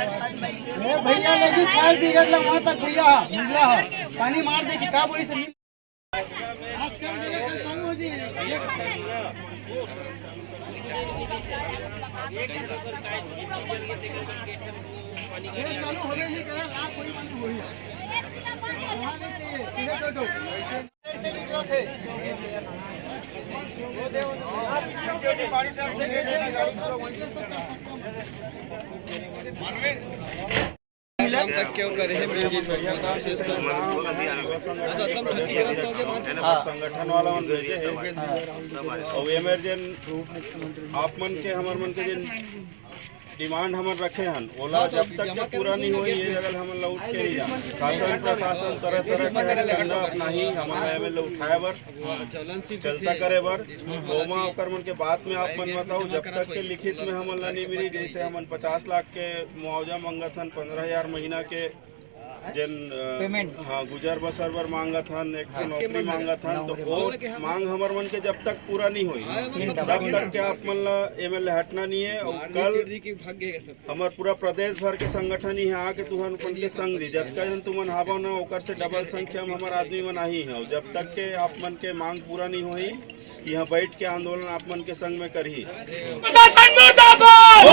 भैया लगी काय बिगड़ला वहाँ तक भैया मिला पानी मार दे कि का बोली से क्यों करे संगठन वाला मन भेजे है और इमरजेंट आप मन के हमर मन के डिमांड हमन रखे हन ओला जब तक के पूरा नहीं होई ये जगह हमन लौट के नहीं जा शासन प्रशासन तरह तरह के डंडा अपना ही हमन में उठाए बर चलता करे बर ओमा ओकर मन के बात में आप मन बताओ जब तक के लिखित में हमन ला नहीं मिली जैसे हमन 50 लाख के मुआवजा मांगत हन 15,000 महीना के जन पेमेंट हाँ गुजर बसर बर मांगत हन एक नौकरी मांगत हन तो वो मांग हमर मन के जब तक पूरा नहीं हुई तब तक के आप मन ला एमएलए हटना नहीं है और कल हमार पूरा प्रदेश भर के संगठन ही है आके तुहन अपन के संग दी जब तक तुमन हाबो न ओकर से डबल संख्या में हमार आदमी मन ही है जब तक के आप मन के मांग पूरा नहीं हुई यहाँ बैठ के आंदोलन आप मन के संग में करही मुर्दाबाद